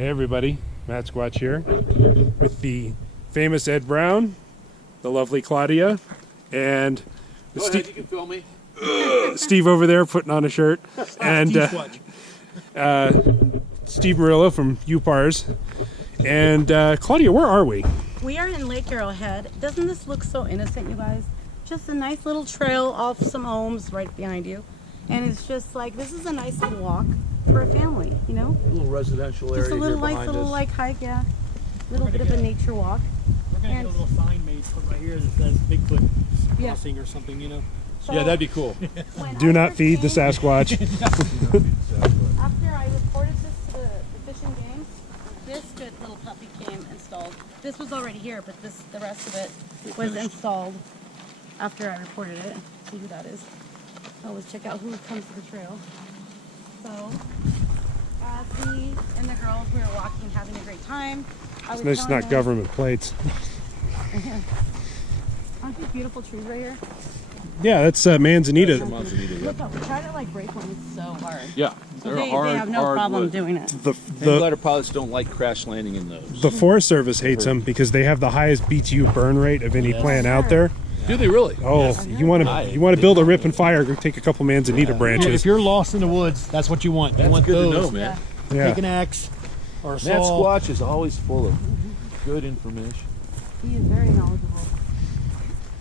Hey everybody, Matt Squatch here with the famous Ed Brown, the lovely Claudia, and Go ahead, you can film me. Steve over there putting on a shirt, and Steve Murillo from UPARS. And Claudia, where are we? We are in Lake Arrowhead. Doesn't this look so innocent, you guys? Just a nice little trail off some homes right behind you. And it's just like, this is a nice little walk for a family, you know? A little residential area. Just a little here nice little us. like hike, yeah. A little bit of a nature walk. We're going to get a little sign made put right here that says Bigfoot crossing or something, you know? So Yeah, that'd be cool. Do not feed the Sasquatch. After I reported this to the fishing game, this good little puppy came installed. This was already here, but the rest of it was installed after I reported it. See who that is. Always check out who comes to the trail. So, as me and the girls, we were walking, having a great time. It's nice, not government plates. Aren't these beautiful trees right here? Yeah, that's manzanita. Look up, we tried to like break one, it's so hard. Yeah, So they're they hard, have no hard problem wood. doing it. The Glider pilots don't like crash landing in those. the Forest Service hates them because they have the highest BTU burn rate of any plant out there. Do they really? Oh, you want to build a rip and fire? Go take a couple manzanita branches. If you're lost in the woods, that's what you want. That's you want good those. to know, man. Yeah. Take an axe or a Matt saw. Squatch is always full of good information. He is very knowledgeable.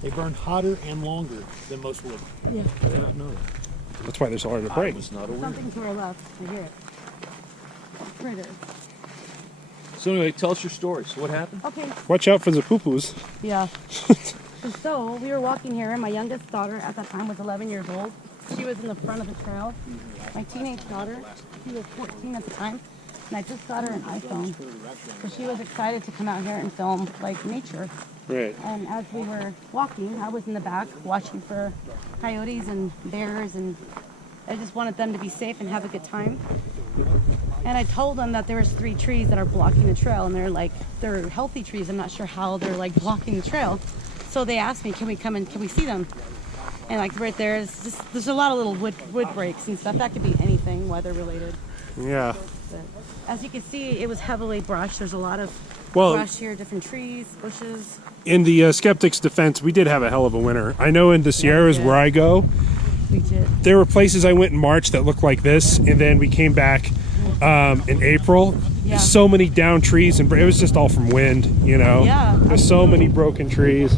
They burn hotter and longer than most wood. Yeah. I did not know that. That's why they're so hard to I break. was not aware. Something to our left, I hear it. Right there. So anyway, tell us your story. So what happened? Okay, Watch out for the poo-poos. yeah. So we were walking here, and my youngest daughter at that time was 11 years old. She was in the front of the trail. My teenage daughter, she was 14 at the time, and I just got her an iPhone. So she was excited to come out here and film like nature. Right. And as we were walking, I was in the back watching for coyotes and bears, and I just wanted them to be safe and have a good time. And I told them that there was 3 trees that are blocking the trail, and they're healthy trees. I'm not sure how they're like blocking the trail. So they asked me, can we come and can we see them? And like right there is just, there's a lot of little wood breaks and stuff. That could be anything weather related. Yeah. But as you can see, it was heavily brushed. There's a lot of Well, brush here, different trees, bushes. in the skeptics' defense, we did have a hell of a winter. I know in the Sierras did. where I go, We did. there were places I went in March that looked like this, and then we came back in April. Yeah. So many down trees, and it was just all from wind, you know. Yeah, There's so many broken trees.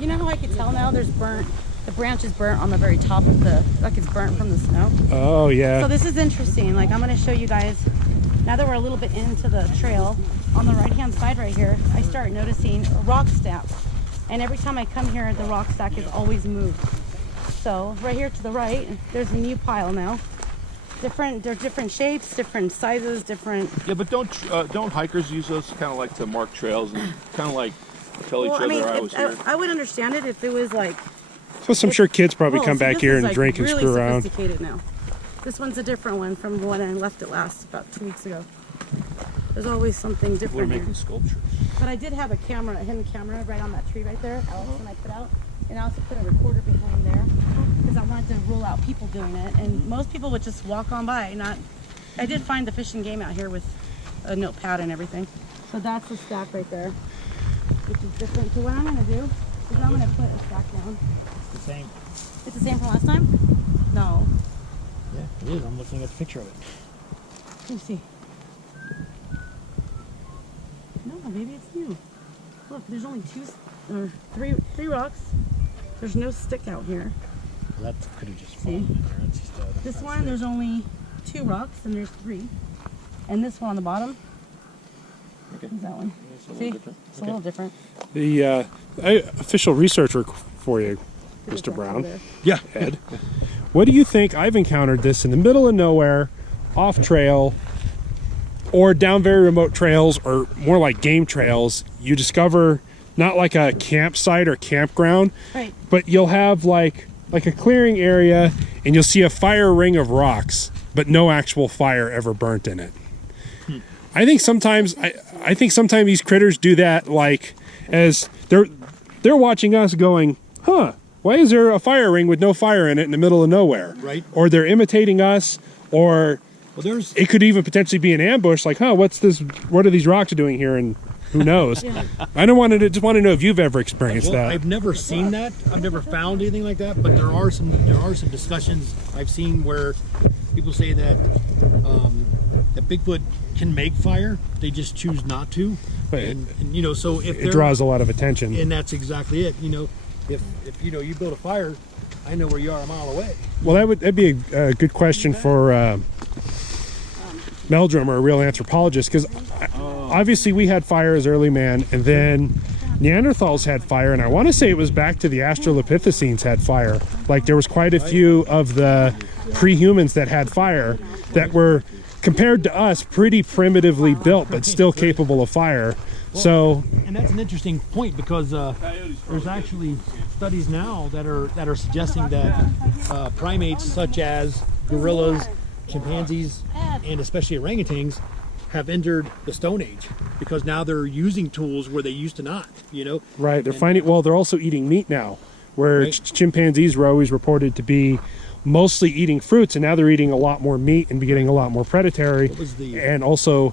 You know how I can tell now? There's the branch is burnt on the very top of like it's burnt from the snow. Oh yeah. So this is interesting. Like I'm going to show you guys, now that we're a little bit into the trail, on the right-hand side right here, I start noticing rock stacks. And every time I come here, the rock stack is always moved. So right here to the right, there's a new pile now. They're different shapes, different sizes, different. Yeah, but don't hikers use those kind of like to mark trails and kind of like tell each other I was here? I would understand it if it was like. Plus, I'm sure kids probably Well, come so back this here is, and like, drink and really screw around. Sophisticated now. This one's a different one from the one I left it last about 2 weeks ago. There's always something We're different here. making sculptures. But I did have a hidden camera right on that tree right there, Allison, I put out. And I also put a recorder behind there because I wanted to rule out people doing it. And most people would just walk on by. I did find the Fish and Game out here with a notepad and everything. So that's the stack right there, which is different. So what I'm going to do is I'm going to put a stack down. It's the same. It's the same from last time? No. Yeah, it is. I'm looking at the picture of it. Let me see. No, maybe it's new. Look, there's only three rocks. There's no stick out here. That could have just See? fallen in there. It's just, This one, there's only 2 rocks, and there's 3. And this one on the bottom. Okay. Is that one? See? It's a little different. The official researcher for you, There's Mr. that Brown. there. Yeah, Ed. What do you think? I've encountered this in the middle of nowhere, off trail, or down very remote trails, or more like game trails. You discover not like a campsite or campground, Right. but you'll have like a clearing area, and you'll see a fire ring of rocks, but no actual fire ever burnt in it. I think sometimes these critters do that, like as they're watching us going, huh, why is there a fire ring with no fire in it in the middle of nowhere? Right. Or they're imitating us, or Well, it could even potentially be an ambush. Like, what's this? What are these rocks doing here? And who knows? I don't want to just want to know if you've ever experienced that. I've never seen that. I've never found anything like that. But there are some discussions I've seen where people say that that Bigfoot can make fire. They just choose not to. And you know, so if it draws a lot of attention. And that's exactly it. You know, if you know you build a fire, I know where you are a mile away. Well, that'd be a good question for Meldrum, or a real anthropologist, because obviously we had fire as early man, and then Neanderthals had fire, and I want to say it was back to the Australopithecines had fire. Like there was quite a few of the pre-humans that had fire that were, compared to us, pretty primitively built, but still capable of fire. So, and that's an interesting point, because there's actually studies now that are suggesting that primates such as gorillas, chimpanzees, and especially orangutans have entered the Stone Age, because now they're using tools where they used to not. You know, right? They're finding. Well, they're also eating meat now, where chimpanzees were always reported to be mostly eating fruits, and now they're eating a lot more meat and getting a lot more predatory. And also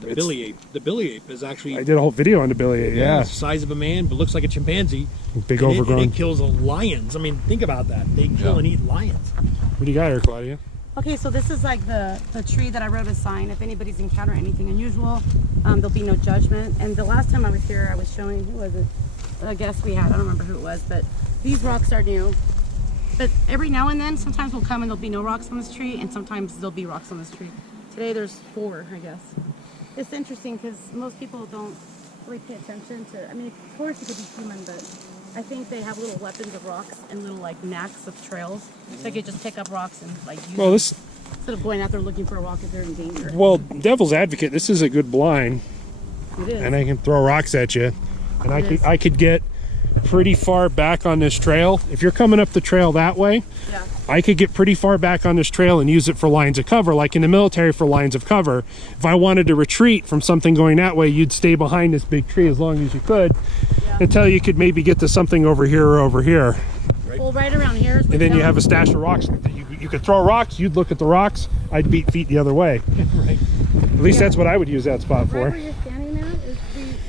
the billy ape. The billy ape is actually, I did a whole video on the billy ape. Yeah, size of a man, but looks like a chimpanzee. Big overgrown. And it kills lions. I mean, think about that. They kill and eat lions. What do you got here, Claudia? Okay, so this is like the tree that I wrote a sign. If anybody's encountered anything unusual, there'll be no judgment. And the last time I was here, I was showing, who was it? A guest we had. I don't remember who it was, but these rocks are new. But every now and then, sometimes we'll come and there'll be no rocks on this tree, and sometimes there'll be rocks on this tree. Today there's 4, I guess. It's interesting because most people don't really pay attention to, I mean, of course it could be human, but I think they have little weapons of rocks and little like knacks of trails. So they could just pick up rocks and like use them instead of going out there looking for a rock if they're in danger. Well, devil's advocate, this is a good blind. It is. And I can throw rocks at you. And I could get pretty far back on this trail. If you're coming up the trail that way, I could get pretty far back on this trail and use it for lines of cover, like in the military for lines of cover. If I wanted to retreat from something going that way, you'd stay behind this big tree as long as you could until you could maybe get to something over here or over here. Well, right around here is and then you have a stash of rocks. You could throw rocks, you'd look at the rocks, I'd beat feet the other way. Right. At least that's what I would use that spot for. Right where you're standing now is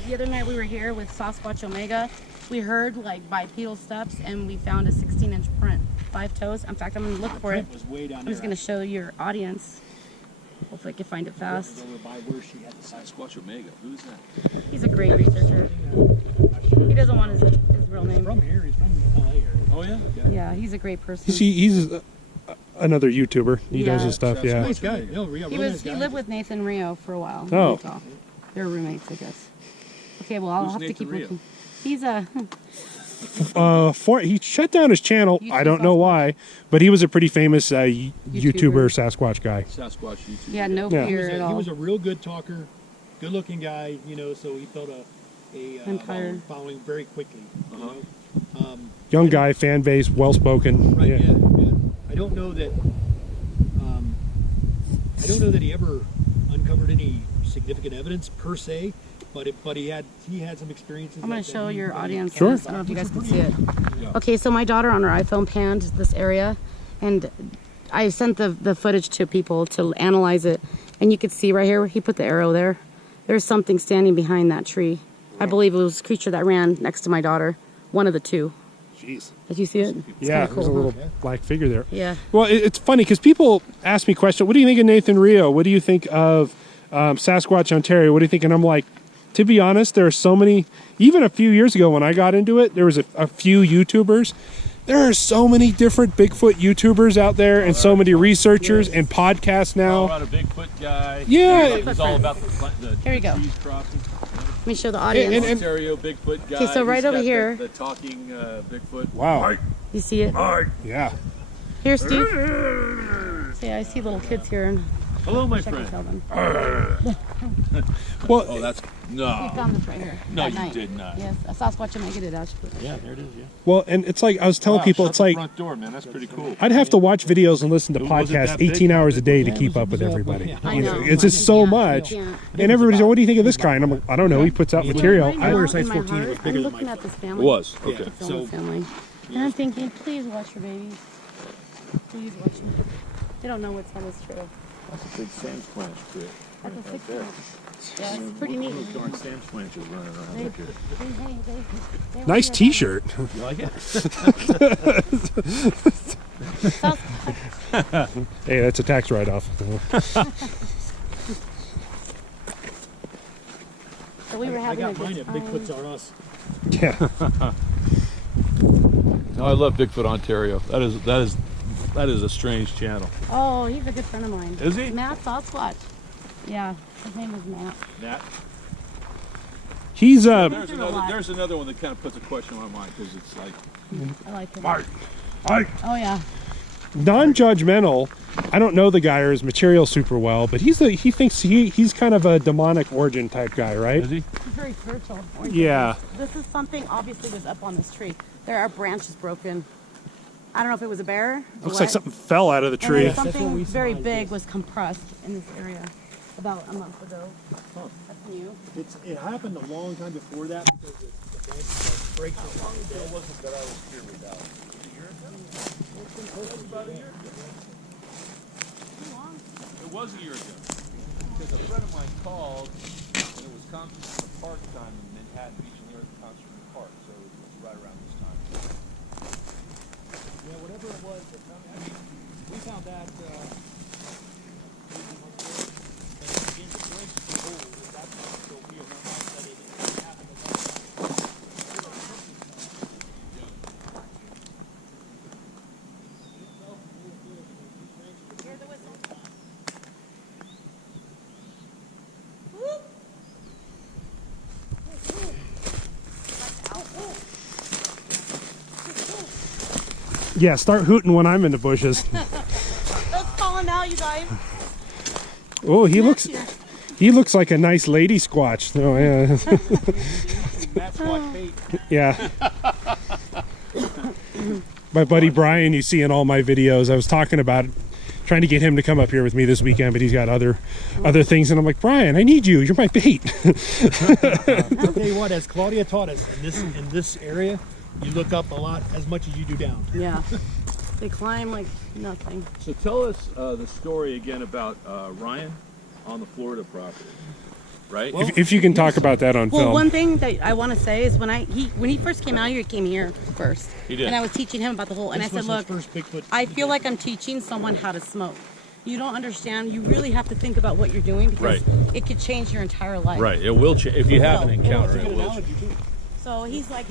the other night we were here with Sasquatch Omega. We heard like bipedal steps and we found a 16-inch print, 5 toes. In fact, I'm going to look for it. I'm just going to show your audience. Hopefully I can find it fast. Sasquatch Omega. Who's that? He's a great researcher. He doesn't want his real name. He's from here. He's from LA area. Oh yeah? Yeah, he's a great person. He's another YouTuber. He does his stuff, yeah. Nice guy. He lived with Nathan Rio for a while. Oh. They're roommates, I guess. Okay, well, I'll have to keep looking. He's he shut down his channel. I don't know why, but he was a pretty famous YouTuber Sasquatch guy. Sasquatch YouTuber. Yeah, no fear at all. He was a real good talker, good-looking guy, you know, so he built a following very quickly. You know? Young guy, fan base, well-spoken. Right, yeah. I don't know that he ever uncovered any significant evidence per se, but he had some experiences. I'm going to show your audience. Sure. I don't know if you guys can see it. Okay, so my daughter on her iPhone panned this area, and I sent the footage to people to analyze it, and you could see right here, he put the arrow there. There's something standing behind that tree. I believe it was a creature that ran next to my daughter, one of the two. Jeez. Did you see it? Yeah, cool, there's a little black figure there. Yeah. Well, it's funny because people ask me questions. What do you think of Nathan Rio? What do you think of Sasquatch Ontario? What do you think? And I'm like, to be honest, there are so many. Even a few years ago when I got into it, there was a few YouTubers. There are so many different Bigfoot YouTubers out there, and so many researchers and podcasts now. Colorado Bigfoot guy. Yeah. It's all about the Here we go. trees crossing. Let me show the audience. Ontario Bigfoot guy. Okay, so right He's over got here. The talking Bigfoot. Wow. You see it? Yeah. Here, Steve. See, I see little kids here, and Hello, my I can friend. tell them. Well, Oh, that's We no. found this right here. No, that you night. did not. Yes, a Sasquatch Omega did actually. Yeah, there it is. Yeah. well, and it's like I was telling Wow, people, shut it's the like front door, man. That's pretty cool. I'd have to watch videos and listen to Was it podcasts that big? 18 hours a day to Yeah, keep it up with was, everybody. yeah. I know. It's just so much. Yeah. And everybody's like, what do you think of this guy? And I'm like, I don't know. He puts out material. Right now, wear a size in my 14, it heart, was bigger I'm than looking my at this It family. was. Yeah. Okay. It's all family. And I'm thinking, please watch your babies. Please watch them. They don't know what's on this trail. That's a big sand splash pit. That's a Right 6 there. Yeah, it's pretty neat. Those darn sand splashes running around They, up here. they were Nice here T-shirt. You like it? about- Hey, that's a tax write-off. So we were I having a got mine good at time. Bigfoot's Are Us. Yeah. No, I love Bigfoot Ontario. That is a strange channel. Oh, he's a good friend of mine. Is he? Matt Sasquatch. Yeah, his name is Matt. Nat. He's There's another one that kind of puts a question on my mind because it's like I like him. Mike. Oh yeah. Non-judgmental. I don't know the guy or his material super well, but he thinks he's kind of a demonic origin type guy, right? is he? He's very spiritual. Yeah. This is something obviously was up on this tree. There are branches broken. I don't know if it was a bear. or Looks like what. something fell out of the And then tree. That's what something we very saw, big yes. was compressed in this area about a month ago. That's new. It happened a long time before that because the branches break so long. It wasn't that I was here without. About a year ago. It was a year ago. Because a friend of mine called, and it was Constitution Park time in Manhattan Beach, and they were at Constitution Park, so it was right around this time. Yeah, whatever it was. I mean, we found that 18 months ago. And it began to break the hole. That's what's so weird. Not that it happened a lot. Yeah, start hooting when I'm in the bushes. Let's call him out, you guys. Oh, he Matt's looks like a nice lady squatch. Oh yeah. That's what bait. Yeah. My buddy Brian, you see in all my videos, I was talking about trying to get him to come up here with me this weekend, but he's got other things, and I'm like, Brian, I need you. You're my bait. I'll tell you what, as Claudia taught us, in this area, you look up a lot as much as you do down. Yeah. They climb like nothing. So tell us the story again about Ryan on the Florida property, right? Well, if you can talk about that on Well, film. one thing that I want to say is when he first came out here, he came here first. He did. And I was teaching him about the whole, and I This said, was his look, first Bigfoot. I feel like I'm teaching someone how to smoke. You don't understand. You really have to think about what you're doing because Right. it could change your entire life. Right, it will change. If you have an will. encounter, It it will change. So he's like,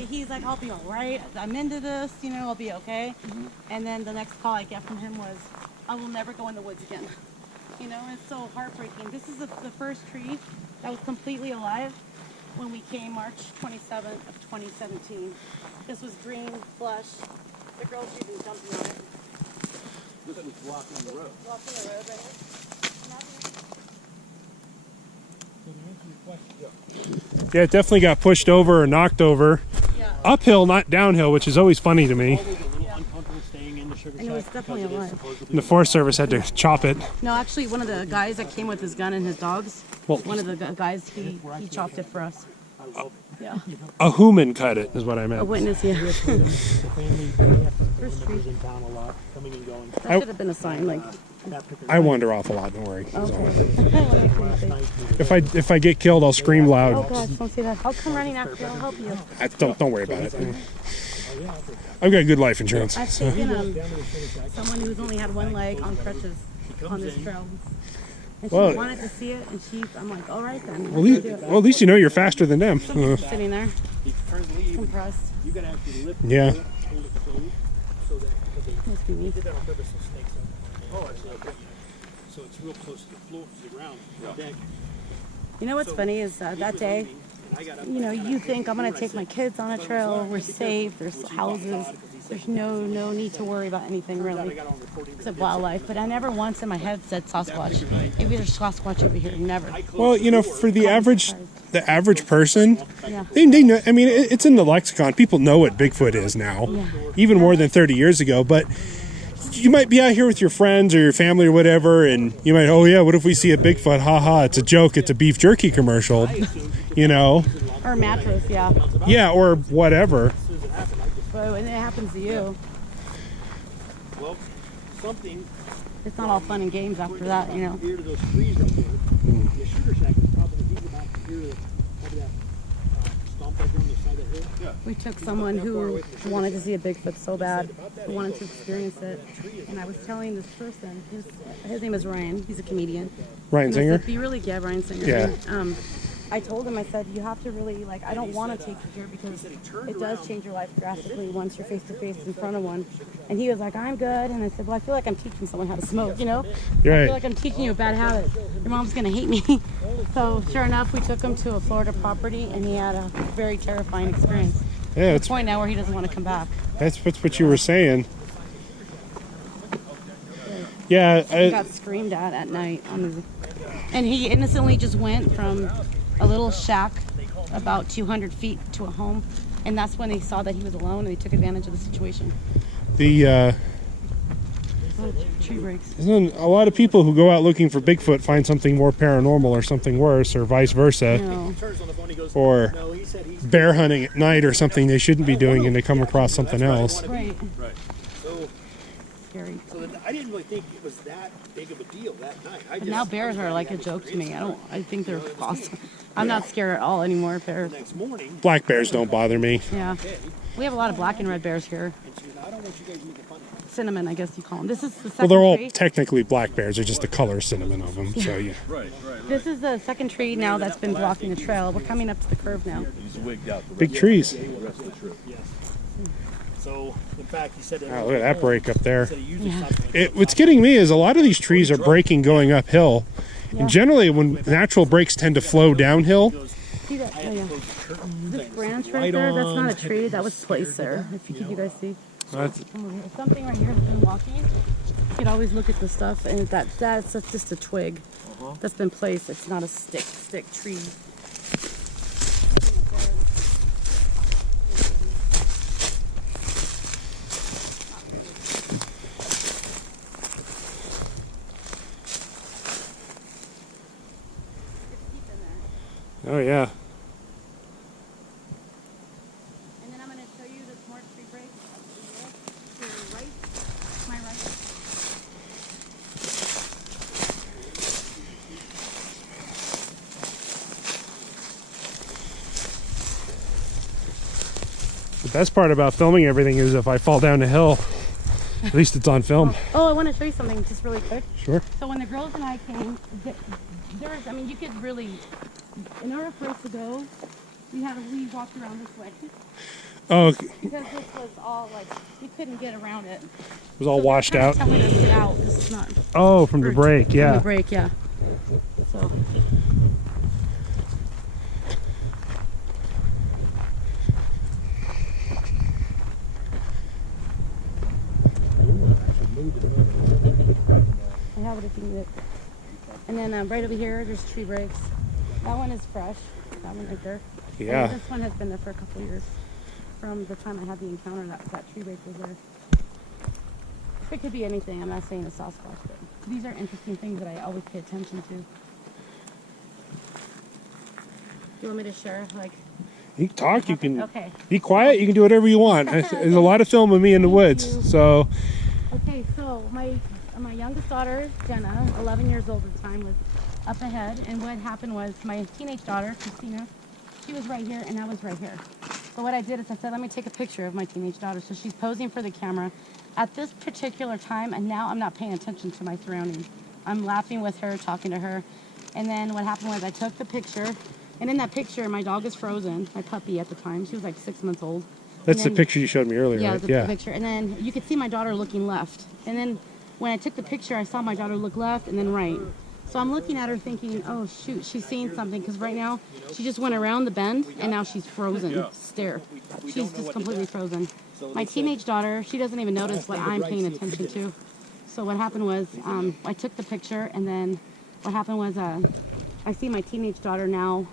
I'll be all right. I'm into this, I'll be okay. And then the next call I get from him was, I will never go in the woods again. It's so heartbreaking. This is the first tree that was completely alive when we came March 27th of 2017. This was green, flush. The girls were even jumping on it. This was blocking the road. Walking the road right here. Yeah, it definitely got pushed over or knocked over. Yeah. Uphill, not downhill, which is always funny to me. Always a little uncomfortable staying in the sugar And it was shack definitely because it is alive. supposedly And the Forest Service had to chop it. No, actually, one of the guys that came with his gun and his dogs, Well- one of the guys, he chopped it for us. I love it. Yeah. A human cut it, is what I A meant. witness, yeah. The family, they have First family members in town a lot, coming and going. That should have been a sign, like, That particular I wander off a lot, don't worry. okay. I wanna make sure you say- If I get killed, I'll scream Oh loud. gosh, don't say that. I'll come running after you. I'll help you. Don't worry about it. I've got good life insurance. I've taken someone who's only had one leg on crutches on this trail. And she Well- wanted to see it, and I'm like, all right then. Well, let's go do it. at least you know you're faster than them. Sitting there, He turns leave, compressed. you gotta actually lift Yeah. it, hold it closed, so that because they Must be me. did that on purpose so snakes don't. Oh, actually, okay. So it's real close to the floor, to the ground, the deck. You know what's funny is that day, And I got up. you think I'm gonna take my kids on a trail. We're safe. There's houses. There's no need to worry about anything really, except wildlife. But I never once in my head said Sasquatch. Maybe there's Sasquatch over here. Never. Well, for the average person, Yeah. they know. I mean, it's in the lexicon. People know what Bigfoot is now, even more than 30 years ago. But you might be out here with your friends or your family or whatever, and you might, oh yeah, what if we see a Bigfoot? Ha ha! It's a joke. It's a beef jerky commercial. Or mattress, yeah. Yeah, or whatever. But when it happens to you, Well, something it's not all fun and games after that, you know. Here to those trees right there. The shooter shack is probably he's about here to probably that stomp right there on the side of the hill. Yeah. We took someone who wanted to see a Bigfoot so bad, who wanted to experience it, and I was telling this person, his name is Ryan, he's a comedian. Ryan Singer? Yeah, Ryan Singer. Yeah. I told him, I said, you have to really, like, I don't want to take you here because it does change your life drastically once you're face to face in front of one. And he was like, I'm good. And I said, well, I feel like I'm teaching someone how to smoke, you know? You're I right. feel like I'm teaching you a bad habit. Your mom's going to hate me. So sure enough, we took him to a Florida property and he had a very terrifying experience. Yeah, To the point now where he doesn't want to come back. that's what you were saying. Yeah, He got screamed at night. And he innocently just went from a little shack about 200 feet to a home. And that's when they saw that he was alone and they took advantage of the situation. the Tree breaks. isn't a lot of people who go out looking for Bigfoot find something more paranormal or something worse, or vice versa, No. Turns on the phone, he goes, or no, he said he's bear hunting at night or something they shouldn't be doing, and they come across something else. Right. Right. so. Scary. So that I didn't really think it was that big of a deal that night. I But just, now bears are like a joke to me. I think they're awesome. I'm not scared at all anymore of bears. next morning, Black bears don't bother me. Yeah. We have a lot of black and red bears here. and she goes, I don't want you guys making fun of me. Cinnamon, I guess you call them. This is the second Well, they're all tree. technically black bears. They're just the color cinnamon of them. So yeah. Right, right. This is the second tree now that's been blocking the trail. We're coming up to the curve now. He's wigged out. Big trees. The rest of the trip. So, in fact, he said Oh, look at that break up there. he usually Yeah. stops What's getting me is a lot of these trees are breaking going uphill. Yeah. And generally, when natural breaks tend to flow downhill, See that? Oh, yeah. This branch right there, that's not a tree. That was placed there. If you guys see. that's, Come over here. Something right here has been walking. You could always look at the stuff, and that's just a twig that's been placed. It's not a stick tree. oh yeah. And then I'm going to show you the smart tree break. To your right, my right. The best part about filming everything is if I fall down a hill, at least it's on film. Oh, I want to show you something just really quick. Sure. So when the girls and I came, there's, I mean, you could really, in order for us to go, we walked around this way. Oh, Because this was all like, you couldn't get around it. it was all washed out. Telling us to get out. This is not. Oh, from the break, From the yeah. break, yeah. So. I have it if you need it. And then right over here, there's tree breaks. That one is fresh. That one right there. Yeah. And this one has been there for a couple years. From the time I had the encounter, that tree break was there. It could be anything. I'm not saying a Sasquatch, but these are interesting things that I always pay attention to. You want me to share? Like, You can talk, you can okay. be quiet, you can do whatever you want. There's a lot of film of me in the woods, so Okay, so my youngest daughter, Jenna, 11 years old at the time, was up ahead, and what happened was my teenage daughter, Christina, she was right here, and I was right here. So what I did is I said, let me take a picture of my teenage daughter. So she's posing for the camera at this particular time, and now I'm not paying attention to my surroundings. I'm laughing with her, talking to her, and then what happened was I took the picture, and in that picture, my dog is frozen, my puppy at the time. She was like 6 months old. that's the then- picture you showed me earlier, Yeah, right? the picture. And then you could see my daughter looking left. And then when I took the picture, I saw my daughter look left and then right. So I'm looking at her thinking, oh shoot, she's seeing something. Because right now, she just went around the bend and now she's frozen. Stare. She's just completely frozen. My teenage daughter, she doesn't even notice what I'm paying attention to. So what happened was, I took the picture, and then what happened was, I see my teenage daughter now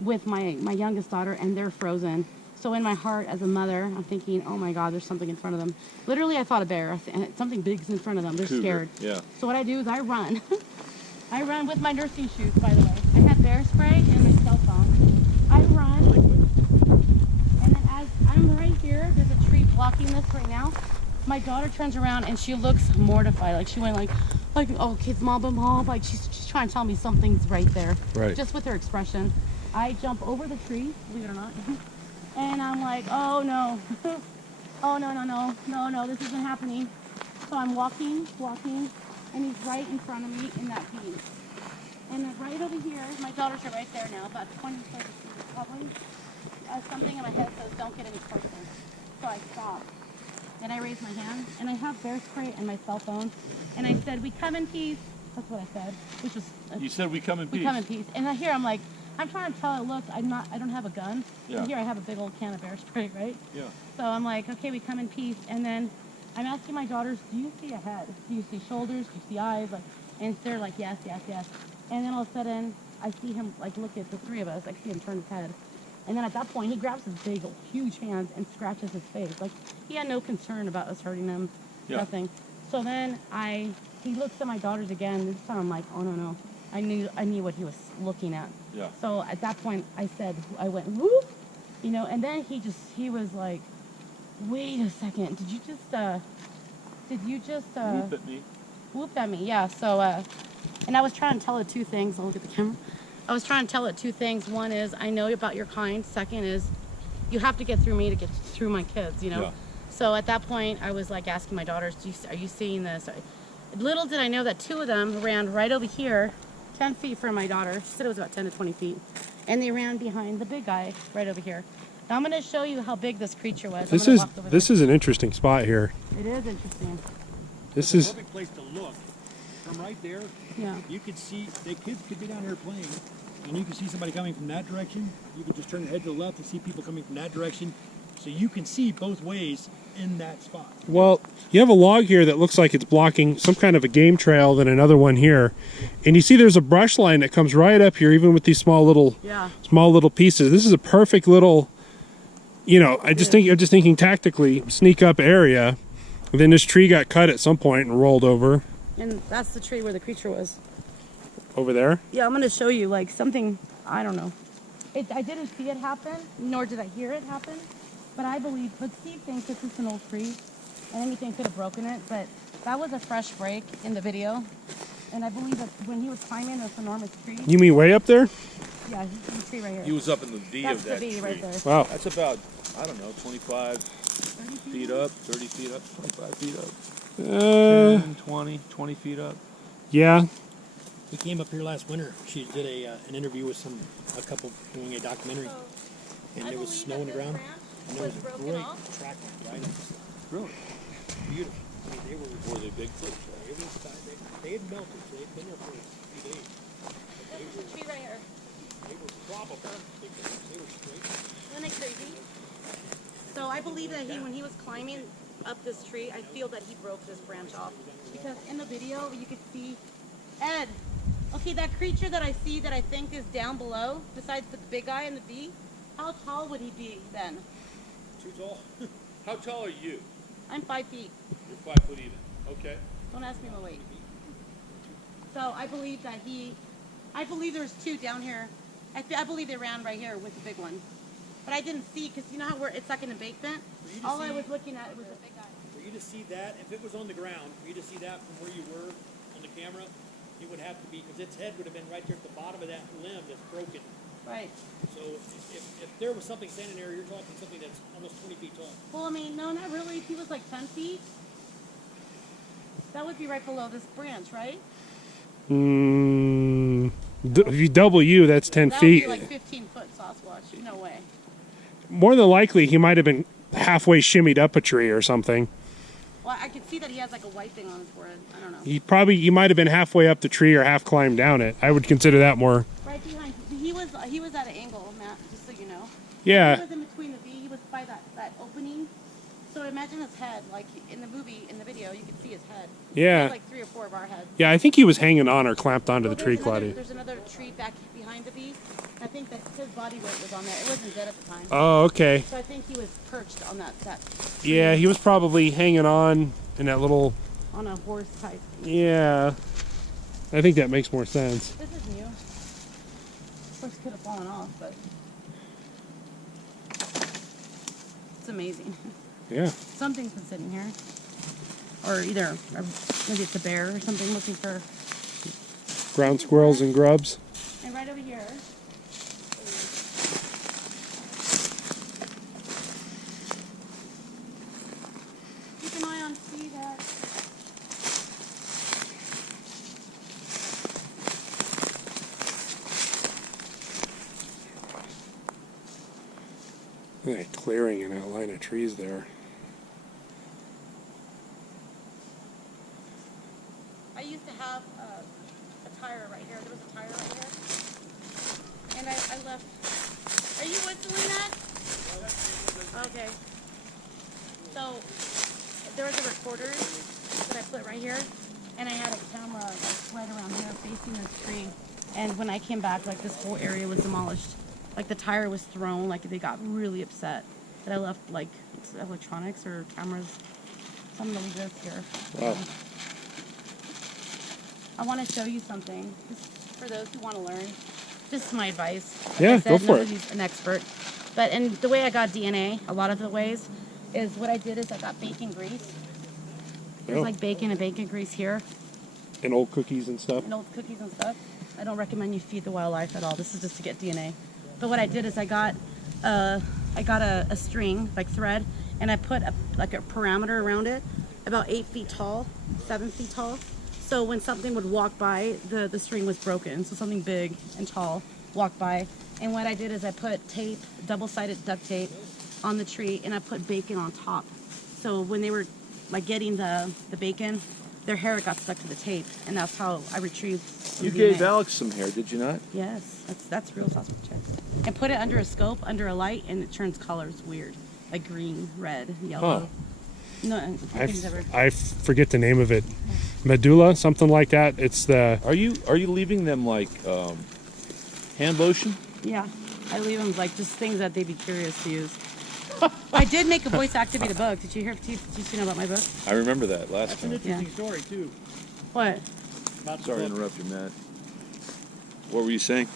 with my youngest daughter, and they're frozen. So in my heart, as a mother, I'm thinking, oh my God, there's something in front of them. Literally, I thought a bear. Something big's in front of them. They're scared. Yeah. So what I do is I run. I run with my nursing shoes, by the way. I have bear spray and my cell phone. I run, and then as I'm right here, there's a tree blocking this right now. My daughter turns around and she looks mortified. Like she went like, like, oh, kids, mom, like she's trying to tell me something's right there. Right. Just with her expression. I jump over the tree, believe it or not, and I'm like, oh no, oh no, this isn't happening. So I'm walking, and he's right in front of me in that beam. And then right over here, my daughters are right there now, about 20, 30 feet probably. Something in my head says, don't get any closer. So I stop. Then I raise my hand, and I have bear spray and my cell phone. And I said, we come in peace. That's what I said. Which was. You said we come in peace. We come in peace. And here I'm like, I'm trying to tell her, look, I don't have a gun. Yeah. And here I have a big old can of bear spray, right? Yeah. So I'm like, okay, we come in peace. And then I'm asking my daughters, do you see a head? Do you see shoulders? Do you see eyes? Like, and they're like, yes. And then all of a sudden, I see him like look at the three of us. I see him turn his head. And then at that point, he grabs his big, huge hands and scratches his face. Like, he had no concern about us hurting him, nothing. So then he looks at my daughters again. This time I'm like, oh no. I knew what he was looking at. Yeah. So at that point, I went, whoop, and then he was like, wait a second, did you just Whoop at me. Whooped at me, yeah. So, and I was trying to tell it two things. I'll look at the camera. I was trying to tell it two things. One is, I know about your kind. Second is, you have to get through me to get through my kids, Yeah. So at that point, I was like asking my daughters, are you seeing this? Little did I know that two of them ran right over here, 10 feet from my daughter. She said it was about 10 to 20 feet. And they ran behind the big guy right over here. Now I'm going to show you how big this creature was. This is an interesting spot here. It is interesting. This It's is a perfect place to look. From right there, Yeah. you could see the kids could be down here playing, and you can see somebody coming from that direction. You can just turn your head to the left and see people coming from that direction. So you can see both ways in that spot. Well, you have a log here that looks like it's blocking some kind of a game trail, then another one here. And you see there's a brush line that comes right up here, even with these small little pieces. This is a perfect little, I'm just thinking tactically, sneak up area. And then this tree got cut at some point and rolled over. And that's the tree where the creature was. Over there? Yeah, I'm going to show you like something, I don't know. I didn't see it happen, nor did I hear it happen. But Steve thinks this is an old tree, and anything could have broken it. But that was a fresh break in the video. And I believe that when he was climbing this enormous tree. You mean way up there? Yeah, he's in the tree right here. He was up in the V That's of that the V tree. right there. Wow. That's about, 25 feet up, 30 feet up, 25 feet up. 10, 20 feet up. Yeah. We came up here last winter. She did an interview with a couple doing a documentary, and there was snow on the ground, and there was a great track of items. Really? Beautiful. I mean, Were they Bigfoot? they had melted, so they'd been there for a few days. This is the tree right here. They were probably they were straight. Isn't it crazy? So I believe that when he was climbing up this tree, I feel that he broke this branch off. Because in the video, you could see, Ed, okay, that creature that I see that I think is down below, besides the big guy and the V, how tall would he be then? Too tall? How tall are you? I'm 5 feet. You're 5 foot even. Okay. Don't ask me my weight. So I believe there's two down here. I believe they ran right here with the big one. But I didn't see, because you know how it's like an embankment? All I was looking at was the big guy. For you to see that, if it was on the ground, for you to see that from where you were on the camera, it would have to be, because its head would have been right there at the bottom of that limb that's broken. Right. So if there was something standing there, you're talking something that's almost 20 feet tall. Well, I mean, no, not really. If he was like 10 feet, that would be right below this branch, right? If you double you, that's 10 That feet. would be like 15-foot Sasquatch. No way. More than likely, he might have been halfway shimmied up a tree or something. Well, I could see that he has like a white thing on his forehead. I don't know. He might have been halfway up the tree or half climbed down it. I would consider that more. Right behind. He was at an angle, Matt, just so you know. Yeah. He was in between the V. He was by that opening. So imagine his head, like in the video, you could see his head. Yeah. He had like 3 or 4 of our heads. Yeah, I think he was hanging on or clamped onto the Well, tree, Claudia. There's another tree back behind the V. I think that his body weight was on there. It wasn't dead at the time. Oh, okay. So I think he was perched on that Yeah, he was probably hanging on in that little... on a horse type. Yeah. I think that makes more sense. This is new. Of course, could have fallen off, but it's amazing. Yeah. Something's been sitting here. or maybe it's a bear or something looking for. Ground squirrels and grubs. And right over here. Keep an eye on Steve. Look at that clearing in that line of trees there. I used to have a tire right here. There was a tire right here. And I left. Are you whistling that? Okay. So there was a recorder that I put right here. And I had a camera like right around here facing this tree. And when I came back, like this whole area was demolished. Like the tire was thrown. Like they got really upset that I left like electronics or cameras. So I'm gonna leave this here. Wow. I want to show you something, just for those who want to learn. This is my advice. Like Yeah, I said, go for it. nobody's an expert. But and the way I got DNA, a lot of the ways, is what I did is I got bacon grease. There's Oh. like bacon and bacon grease here, And old cookies and stuff. and old cookies and stuff. I don't recommend you feed the wildlife at all. This is just to get DNA. But what I did is I got a string, like thread, and I put a parameter around it, about 8 feet tall, 7 feet tall. So when something would walk by, the string was broken. So something big and tall walked by. And what I did is I put tape, double-sided duct tape, on the tree, and I put bacon on top. So when they were like getting the bacon, their hair got stuck to the tape, and that's how I retrieved some You DNA. gave Alex some hair, did you not? Yes, that's real Sasquatch. And put it under a scope, under a light, and it turns colors weird, like green, red, yellow. Huh. No, I forget the name of it. Medulla, something like that. It's the Are you leaving them like hand lotion? yeah, I leave them like just things that they'd be curious to use. I did make a voice activated book. Did you know about my book? I remember that last That's an time. interesting story too. What? About the Sorry to book. interrupt you, Matt. What were you saying?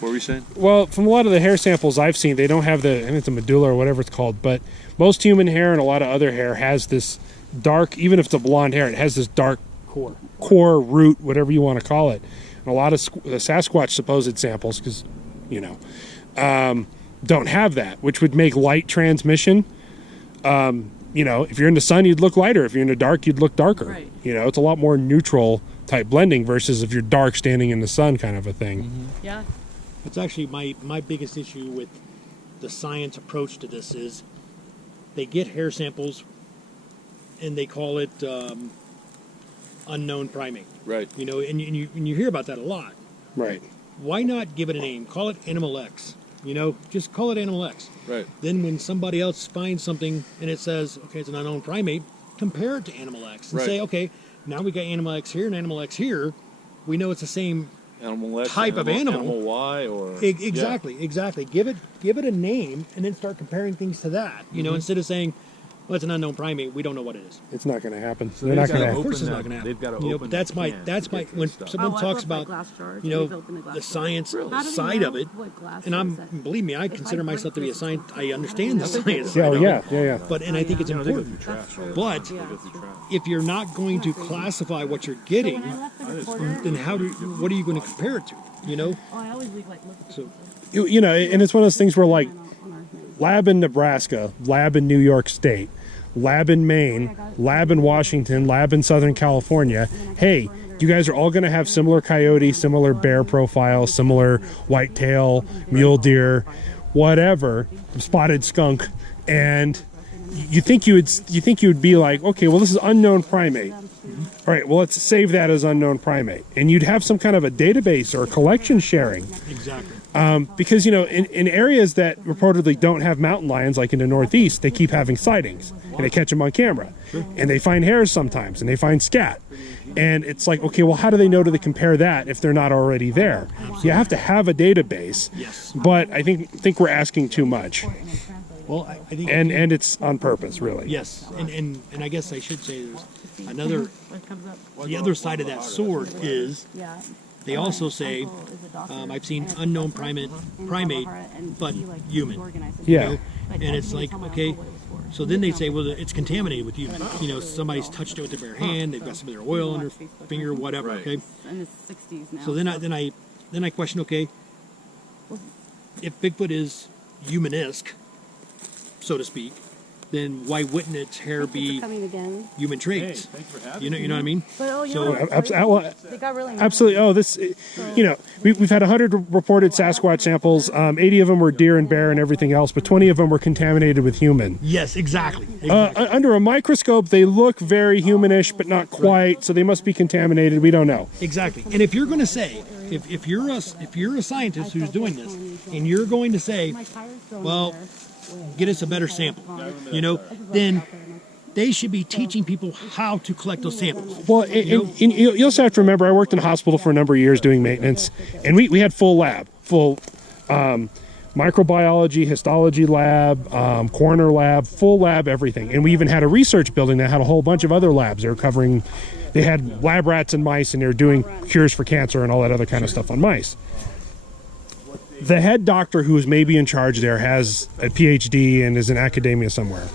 well, from a lot of the hair samples I've seen, they don't have the, I think it's a medulla or whatever it's called, but most human hair and a lot of other hair has this dark, even if it's a blonde hair, it has this dark core root, whatever you want to call it. And a lot of the Sasquatch supposed samples, because don't have that, which would make light transmission. If you're in the sun, you'd look lighter. If you're in the dark, you'd look darker. Right. It's a lot more neutral type blending versus if you're dark standing in the sun kind of a thing. Mm-hmm. Yeah. That's actually my biggest issue with the science approach to this is they get hair samples and they call it unknown primate. Right. And you hear about that a lot. Right. Why not give it a name? Call it Animal X. Just call it Animal X. Right. Then when somebody else finds something and it says, okay, it's an unknown primate, compare it to Animal X and Right. say, okay, now we got Animal X here and Animal X here. We know it's the same Animal X, type of animal. Animal Y, or Exactly. Give it a name and then start comparing things to that. Instead of saying, well, it's an unknown primate, we don't know what it is. It's not going to happen. So They're they've not gotta going to. Of course open it's not that- going to happen. they've gotta But open that's that my can that's to my get when this stuff. someone I talks love, like, about glass jars. you We've know opened a glass the jar. science How do you side know of it, what glass and is it? believe me, I If consider I break myself to be a this science. off, I understand the I don't know. science. Yeah, side of yeah, it. yeah. And I think it's Yeah. They go important. through trash. That's true. But Yeah, They go that's through true. trash. if you're not going to classify what you're So getting, when I left the recorder, then what are you going to compare it to? oh, I always leave like look at So And it's one of those things where like lab in Nebraska, lab in New York State, lab in Maine, lab in Washington, lab in Southern California. Hey, you guys are all going to have similar coyote, similar bear profile, similar whitetail, mule deer, whatever, spotted skunk, and you think you would be like, okay, well, this is unknown primate. All right, well, let's save that as unknown primate, and you'd have some kind of a database or a collection sharing. exactly. Because in areas that reportedly don't have mountain lions, like in the Northeast, they keep having sightings and they catch them on camera, and they find hares sometimes, and they find scat, and it's like, okay, well, how do they know to compare that if they're not already there? You have to have a database, Yes. but I think we're asking too much, Well, I think and it's on purpose, really. yes, and I guess I should say there's another. what comes up. The other side of that sword is Yeah. they also say I've seen unknown primate, but human. Yeah. And it's like, okay, So then they say, well, it's contaminated with human. You know, somebody's touched it with their bare hand. They've got some of their oil on their finger, whatever. Right. Okay. In the 60s now. So then I question, okay, if Bigfoot is humanesque, so to speak, then why wouldn't its hair be coming again. human traits? Thanks for having You know what I mean? But oh, So- they got really Absolutely. Oh, this, you know, we've had 100 reported Sasquatch samples. 80 of them were deer and bear and everything else, but 20 of them were contaminated with human. Yes, exactly. Under a microscope, they look very humanish, but not quite. So they must be contaminated. We don't know. Exactly. And if you're going to say, if you're a scientist who's doing this, and you're going to say, well, get us a better sample, you know, then they should be teaching people how to collect those samples. Well, you also have to remember, I worked in a hospital for a number of years doing maintenance, and we had full lab, microbiology, histology lab, coroner lab, full lab, everything. And we even had a research building that had a whole bunch of other labs. They had lab rats and mice, and they were doing cures for cancer and all that other kind of stuff on mice. The head doctor who is maybe in charge there has a PhD and is in academia somewhere.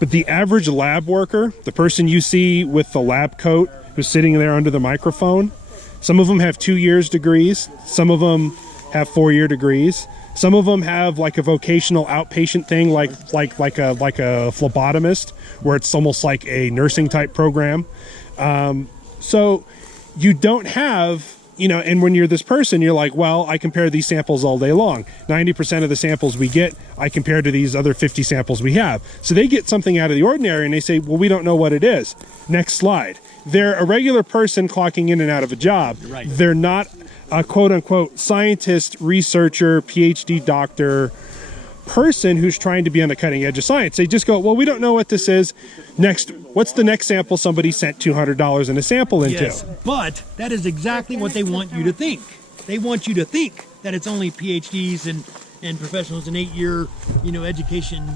But the average lab worker, the person you see with the lab coat who's sitting there under the microphone, some of them have 2 years degrees, some of them have 4-year degrees, some of them have like a vocational outpatient thing like a phlebotomist, where it's almost like a nursing type program. So you don't have, you know, and when you're this person, you're like, well, I compare these samples all day long. 90% of the samples we get, I compare to these other 50 samples we have. So they get something out of the ordinary and they say, well, we don't know what it is. Next slide. They're a regular person clocking in and out of a job. Right. They're not a quote unquote scientist, researcher, PhD doctor person who's trying to be on the cutting edge of science. They just go, well, we don't know what this is. Next, what's the next sample somebody sent $200 in a sample into? Yes, but that is exactly what they want you to think. They want you to think that it's only PhDs and professionals and 8-year, you know, education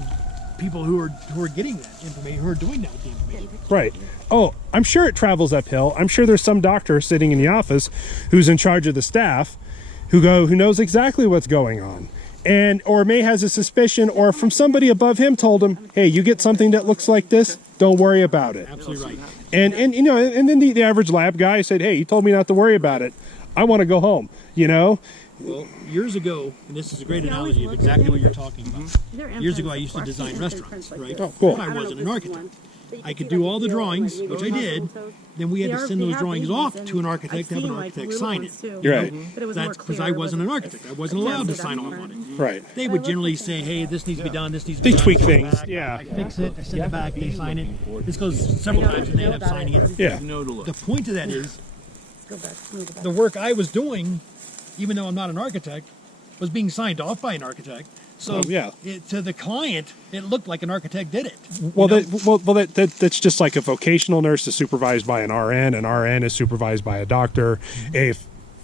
people who are getting that information, who are doing that with the information. Right. Oh, I'm sure it travels uphill. I'm sure there's some doctor sitting in the office who's in charge of the staff who knows exactly what's going on. And or may has a suspicion, or from somebody above him told him, hey, you get something that looks like this, don't worry about it. Absolutely right. And you know, and then the average lab guy said, hey, he told me not to worry about it. I want to go home, you know? Well, years ago, and this is a great analogy of exactly what you're talking about. Years ago, I used to design restaurants, right? Oh, cool. I wasn't an architect. I could do all the drawings, which I did. Then we had to send those drawings off to an architect to have an architect sign it. You're right. That's because I wasn't an architect. I wasn't allowed to sign off on it. Right. They would generally say, hey, this needs to be done, this needs to be They done. tweak I go things, back, yeah. I fix it, I send it back, they sign it. This goes several times and they end up signing it. Yeah. The point of that is, the work I was doing, even though I'm not an architect, was being signed off by an architect. So yeah. To the client, it looked like an architect did it. Well, that's just like a vocational nurse is supervised by an RN is supervised by a doctor, a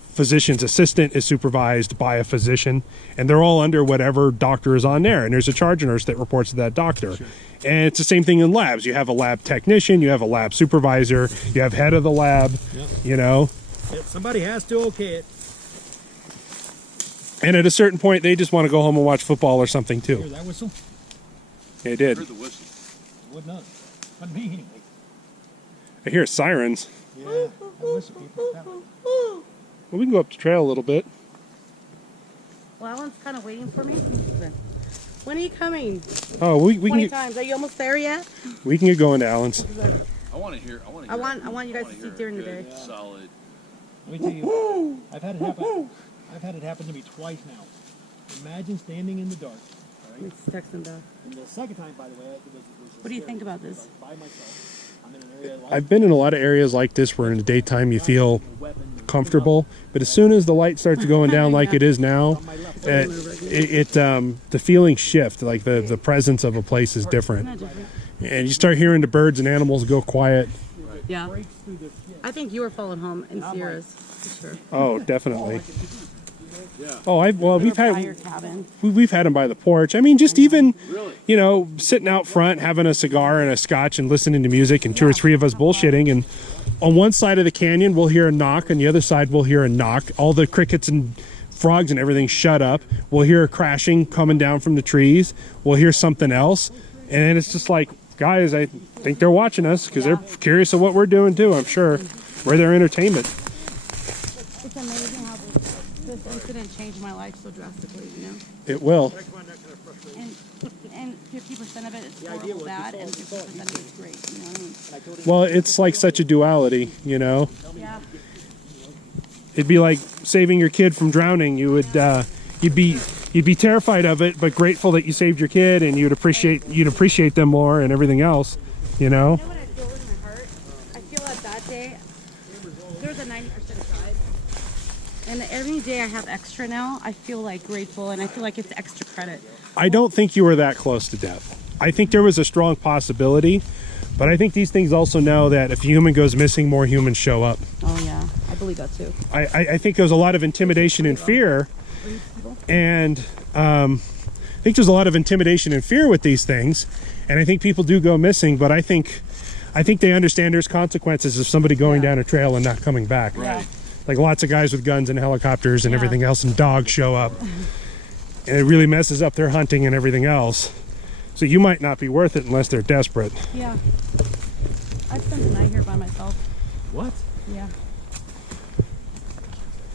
physician's assistant is supervised by a physician, and they're all under whatever doctor is on there. And there's a charge nurse that reports to that doctor. Sure. And it's the same thing in labs. You have a lab technician, you have a lab supervisor, you have head of the lab, you know. Somebody has to okay it. And at a certain point, they just want to go home and watch football or something too. Hear that whistle? They did. I heard the whistle. Would not. But me anyway. I hear sirens. Yeah, I whistle people. Well, we can go up the trail a little bit. Well, Alan's kind of waiting for me. When are you coming? Oh, we 20 can get, times. Are you almost there yet? we can get going to Allen's. I want to hear. I want you guys to see during the day. Solid. Let me tell you, I've had it happen. I've had it happen to me twice now. Imagine standing in the dark. Right? It's texting though. And the second time, by the way, What do you think about this? by myself. I'm in an area like I've been in a lot of areas like this where in the daytime you feel comfortable, but as soon as the light starts going down like it is now, the feelings shift. Like the presence of a place is different, and you start hearing the birds and animals go quiet. Yeah. I think you were falling home in Sierra's for sure. Oh, definitely. Yeah. Oh, we've By your had cabin. we've had them by the porch. I mean, just even, you know, sitting out front having a cigar and a scotch and listening to music, and 2 or 3 of us bullshitting, and on one side of the canyon we'll hear a knock, on the other side we'll hear a knock. All the crickets and frogs and everything shut up. We'll hear a crashing coming down from the trees. We'll hear something else. And it's just like, guys, I think they're watching us because they're curious of what we're doing too, I'm sure. We're their entertainment. It's amazing how this incident changed my life so drastically, you know? It will. And 50% of it is horrible bad, and 50% of it is great, you know what I mean? Well, it's like such a duality, you know? Yeah. It'd be like saving your kid from drowning. You would, you'd be terrified of it, but grateful that you saved your kid, and you'd appreciate them more and everything else, you know? You know what I feel in my heart? I feel that day, there's a 90% side. And every day I have extra now, I feel like grateful, and I feel like it's extra credit. I don't think you were that close to death. I think there was a strong possibility, but I think these things also know that if a human goes missing, more humans show up. Oh yeah, I believe that too. I think there's a lot of intimidation and fear, and I think there's a lot of intimidation and fear with these things, and I think people do go missing, but I think they understand there's consequences of somebody going down a trail and not coming back. Right. Like lots of guys with guns and helicopters and everything else, and dogs show up. And it really messes up their hunting and everything else. So you might not be worth it unless they're desperate. Yeah. I spent the night here by myself. What? Yeah.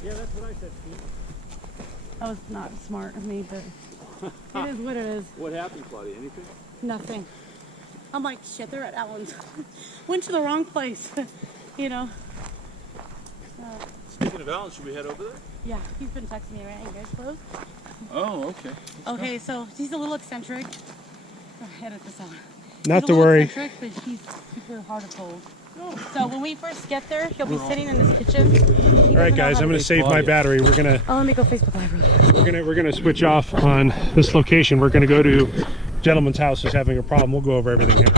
Yeah, that's what I said, Steve. That was not smart of me, but it is what it is. What happened, Claudia? Anything? Nothing. I'm like, shit, they're at Allen's. Went to the wrong place, you know? Speaking of Alan, should we head over there? Yeah, he's been texting me, right? You guys close? Oh, okay. Okay, so he's a little eccentric. Edit this out. Not He's to a little worry. eccentric, but he's super hard to hold. So when we first get there, he'll be sitting in this kitchen. All right, guys, I'm going to save my battery. We're going to Oh, let me go Facebook Live. we're gonna switch off on this location. We're going to go to a gentleman's house who's having a problem. We'll go over everything there.